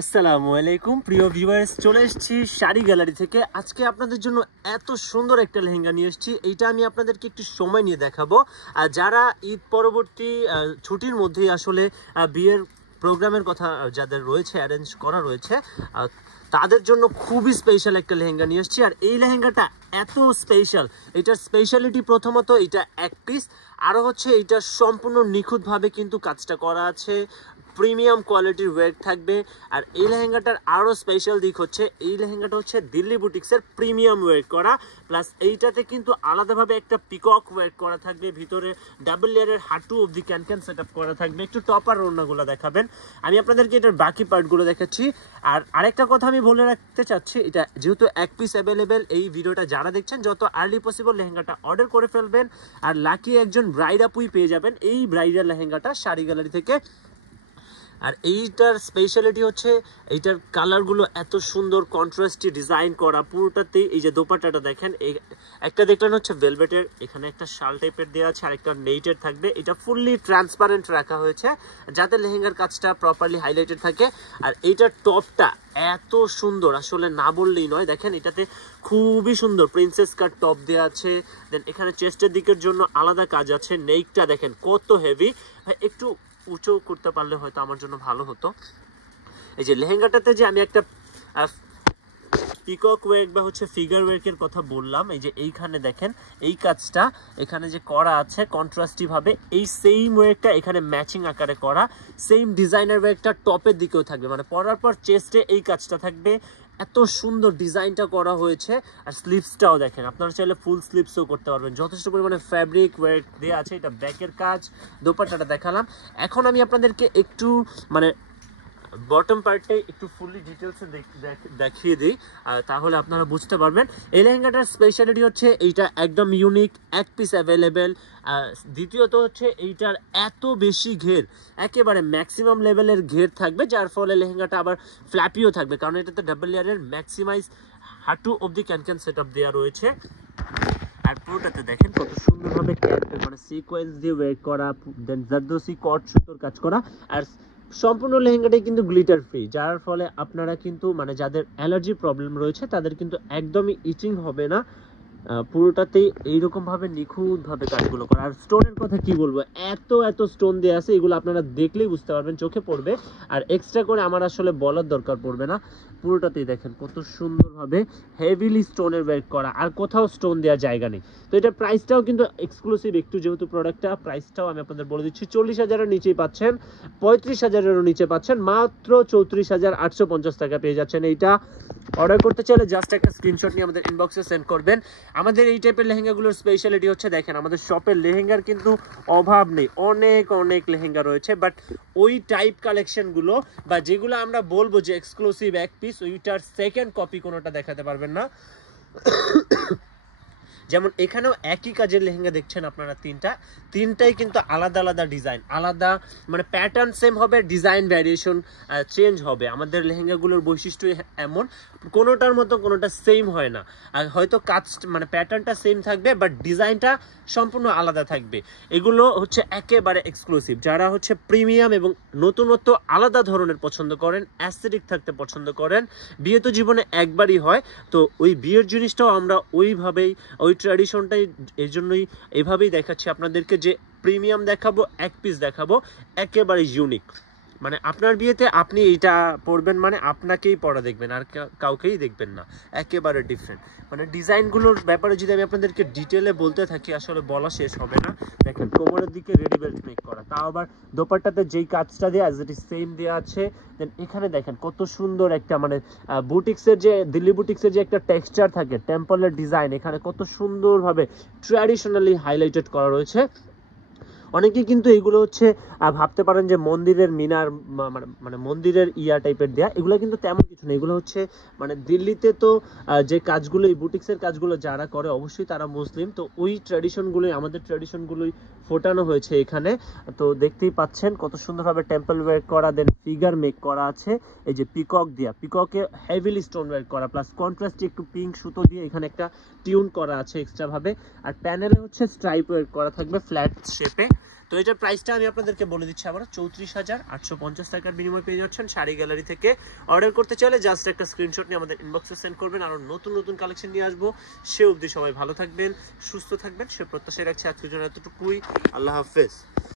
আসসালামু আলাইকুম প্রিয় ভিউয়ার্স, চলে এসেছি শাড়ি গ্যালারি থেকে। আজকে আপনাদের জন্য এত সুন্দর একটা লেহেঙ্গা নিয়ে এসেছি। এইটা আমি আপনাদেরকে একটু সময় নিয়ে দেখাবো। আর যারা ঈদ পরবর্তী ছুটির মধ্যেই আসলে বিয়ের প্রোগ্রামের কথা যাদের রয়েছে, অ্যারেঞ্জ করা রয়েছে, তাদের জন্য খুবই স্পেশাল একটা লেহেঙ্গা নিয়ে এসেছি। আর এই লেহেঙ্গাটা এত স্পেশাল, এটার স্পেশালিটি প্রথমত এটা এক পিস, আরও হচ্ছে এটা সম্পূর্ণ নিখুঁতভাবে কিন্তু কাজটা করা আছে, প্রিমিয়াম কোয়ালিটির ওয়েট থাকবে। আর এই লেহেঙ্গাটার আরও স্পেশাল দিক হচ্ছে এই লেহেঙ্গাটা হচ্ছে দিল্লি বুটিক্সের প্রিমিয়াম ওয়েট করা, প্লাস এইটাতে কিন্তু আলাদাভাবে একটা পিকক ওয়েট করা থাকবে, ভিতরে ডাবল লেয়ারের হাঁটু অবধি ক্যান সেট আপ করা থাকবে। একটু টপার ওড়নাগুলো দেখাবেন, আমি আপনাদেরকে এটার বাকি পার্টগুলো দেখাচ্ছি। আর আরেকটা কথা আমি বলে রাখতে চাচ্ছি, এটা যেহেতু এক পিস অ্যাভেলেবেল, এই ভিডিওটা যারা দেখছেন যত আর্লি পসিবল লেহেঙ্গাটা অর্ডার করে ফেলবেন। আর লাকি একজন ব্রাইড আপুই পেয়ে যাবেন এই ব্রাইডাল লেহেঙ্গাটা শাড়ি গ্যালারি থেকে। আর এইটার স্পেশালিটি হচ্ছে এইটার কালারগুলো এত সুন্দর কন্ট্রাস্টে ডিজাইন করা পুরোটাতেই। এই যে দোপাট্টাটা দেখেন, এই একটা দেখলেন হচ্ছে ভেলভেটের, এখানে একটা শাল টাইপের দেওয়া আছে, আরেকটা নেটের থাকবে। এটা ফুললি ট্রান্সপারেন্ট রাখা হয়েছে যাতে লেহেঙ্গার কাজটা প্রপারলি হাইলাইটেড থাকে। আর এইটার টপটা এত সুন্দর, আসলে না বললেই নয়। দেখেন এটাতে খুবই সুন্দর প্রিন্সেস কাট টপ দেওয়া আছে। দেন এখানে চেস্টের দিকের জন্য আলাদা কাজ আছে। নেকটা দেখেন কত হেভি, একটু উঁচু করতে পারলে হয়তো আমার জন্য ভালো হতো। এই যে লেহেঙ্গাটাতে যে আমি একটা পিকক ওয়ার্ক বা হচ্ছে ফিগার ওয়ার্কের কথা বললাম, এই যে এইখানে দেখেন এই কাজটা এখানে যে করা আছে কন্ট্রাস্টি ভাবে, এই সেম ওয়ার্কটা এখানে ম্যাচিং আকারে করা, সেম ডিজাইনার ওয়ার্কটা টপের দিকেও থাকবে, মানে পরার পর চেস্টে এই কাজটা থাকবে। এত সুন্দর ডিজাইনটা করা হয়েছে। আর স্লিভসটাও দেখেন, আপনারা চাইলে ফুল স্লিভসও করতে পারবেন, যথেষ্ট পরিমাণে ফ্যাব্রিক ওয়ার্ক দেওয়া আছে। এটা ব্যাকের কাজ, দোপাট্টাটা দেখালাম। এখন আমি আপনাদেরকে একটু মানে বটম পার্টে একটু ফুললি ডিটেলসে দেখিয়ে দিই, তাহলে আপনারা বুঝতে পারবেন। এই লেহেঙ্গাটার স্পেশালিটি হচ্ছে এইটা একদম ইউনিক, এক পিস অ্যাভেলেবেল। দ্বিতীয়ত হচ্ছে এইটার এত বেশি ঘের, একেবারে ম্যাক্সিমাম লেভেলের ঘের থাকবে, যার ফলে লেহেঙ্গাটা আবার ফ্ল্যাপিও থাকবে, কারণ এটাতে ডাবল লেয়ারের ম্যাক্সিমাইজ হাঁটু অবধি ক্যান সেট আপ দেওয়া রয়েছে। আর পুরোটাতে দেখেন কত সুন্দরভাবে মানে সিকোয়েন্স দিয়ে ওয়েট করা, দেন জারদোসি কট সুতোর কাজ করা। আর সম্পূর্ণ লেহেঙ্গাটাই কিন্তু গ্লিটার ফ্রি, যার ফলে আপনারা কিন্তু মানে যাদের অ্যালার্জি প্রবলেম রয়েছে তাদের কিন্তু একদমই ইচিং হবে না। পুরোটাতেই এইরকমভাবে নিখুঁতভাবে কাজগুলো করা। আর স্টোনের কথা কি বলবো, এত স্টোন দেওয়া আছে, এগুলো আপনারা দেখলেই বুঝতে পারবেন, চোখে পড়বে। আর এক্সট্রা করে আমার আসলে বলার দরকার পড়বে না। পুরোটাতেই দেখেন কত সুন্দরভাবে হেভিলি স্টোনের ওয়ার্ক করা, আর কোথাও স্টোন দেওয়ার জায়গা নেই। তো এটার প্রাইসটাও কিন্তু এক্সক্লুসিভ একটু, যেহেতু প্রোডাক্টটা, প্রাইসটাও আমি আপনাদের বলে দিচ্ছি। 40,000-এর নিচেই পাচ্ছেন, 35,000-এরও নিচে পাচ্ছেন, মাত্র 34,850 টাকা পেয়ে যাচ্ছেন। এইটা অর্ডার করতে চাইলে জাস্ট একটা স্ক্রিনশট নিয়ে আমাদের ইনবক্সে সেন্ড করবেন। আমাদের এই টাইপের লেহেঙ্গাগুলোর স্পেশালিটি হচ্ছে দেখেন, আমাদের শপের লেহেঙ্গার কিন্তু অভাব নেই, অনেক লেহেঙ্গা রয়েছে, বাট ওই টাইপ কালেকশনগুলো বা যেগুলো আমরা বলবো যে এক্সক্লুসিভ এক পিস, ওইটার সেকেন্ড কপি কোনোটা দেখাতে পারবেন না। যেমন এখানেও একই কাজের লেহেঙ্গা দেখছেন আপনারা, তিনটাই কিন্তু আলাদা ডিজাইন, আলাদা মানে প্যাটার্ন সেম হবে, ডিজাইন ভ্যারিয়েশন চেঞ্জ হবে। আমাদের লেহেঙ্গাগুলোর বৈশিষ্ট্য এমন, কোনোটার মতো কোনোটা সেম হয় না। আর হয়তো কাজ মানে প্যাটার্নটা সেম থাকবে, বাট ডিজাইনটা সম্পূর্ণ আলাদা থাকবে। এগুলো হচ্ছে একেবারে এক্সক্লুসিভ। যারা হচ্ছে প্রিমিয়াম এবং নতুনত্ব আলাদা ধরনের পছন্দ করেন, অ্যাস্থেটিক থাকতে পছন্দ করেন, বিয়ে তো জীবনে একবারই হয়, তো ওই বিয়ের জিনিসটাও আমরা ওইভাবেই, ওই ট্র্যাডিশনটাই এই জন্যই এভাবেই দেখাচ্ছি আপনাদেরকে, যে প্রিমিয়াম দেখাবো, এক পিস দেখাবো, একেবারে ইউনিক। মানে আপনার বিয়েতে আপনি এইটা পরবেন, মানে আপনাকেই পরা দেখবেন, আর কাউকেই দেখবেন না, একেবারে ডিফারেন্ট। মানে ডিজাইনগুলোর ব্যাপারে যদি আমি আপনাদেরকে ডিটেলে বলতে থাকি, আসলে বলা শেষ হবে না। দেখেন কোমরের দিকে রেডি বেল্ট মেক করা, তাও আবার দোপাট্টাতে যেই কাজটা দেওয়া অ্যাজ ইট ইজ সেম দেওয়া আছে। দেন এখানে দেখেন কত সুন্দর একটা মানে বুটিক্সের যে, দিল্লি বুটিক্সের যে একটা টেক্সচার থাকে, টেম্পলের ডিজাইন, এখানে কত সুন্দরভাবে ট্র্যাডিশনালি হাইলাইটেড করা রয়েছে। অনেকেই কিন্তু এগুলো হচ্ছে ভাবতে পারেন যে মন্দিরের মিনার, মানে মন্দিরের ইয়া টাইপের দেয়া, এগুলো কিন্তু তেমন কিছু না। এগুলো হচ্ছে মানে দিল্লিতে তো যে কাজগুলো, এই বুটিক্সের কাজগুলো যারা করে অবশ্যই তারা মুসলিম, তো ওই ট্র্যাডিশনগুলোই, আমাদের ট্র্যাডিশনগুলোই ফোটানো হয়েছে এখানে। তো দেখতেই পাচ্ছেন কত সুন্দরভাবে টেম্পল ওয়ার্ক করা, দেন ফিগার মেক করা আছে। এই যে পিকক দিয়া, পিককে হেভিলি স্টোন ওয়ার্ক করা, প্লাস কন্ট্রাস্টে একটু পিঙ্ক সুতো দিয়ে এখানে একটা টিউন করা আছে এক্সট্রা ভাবে। আর প্যানেলে হচ্ছে স্ট্রাইপ ওয়ার্ক করা থাকবে ফ্ল্যাট শেপে। তো এটার প্রাইসটা আমি আপনাদেরকে বলে দিচ্ছি আবার 34,850 টাকার বিনিময়ে পেয়ে যাচ্ছেন। শাড়ি গ্যালারি থেকে অর্ডার করতে চাইলে জাস্ট একটা স্ক্রিনশট নিয়ে আমাদের ইনবক্সে সেন্ড করবেন। আরও নতুন নতুন কালেকশন নিয়ে আসবো। সে অবধি সবাই ভালো থাকবেন, সুস্থ থাকবেন, সে প্রত্যাশায় রাখছি। আজকের জন্য এতটুকুই। আল্লাহ হাফেজ।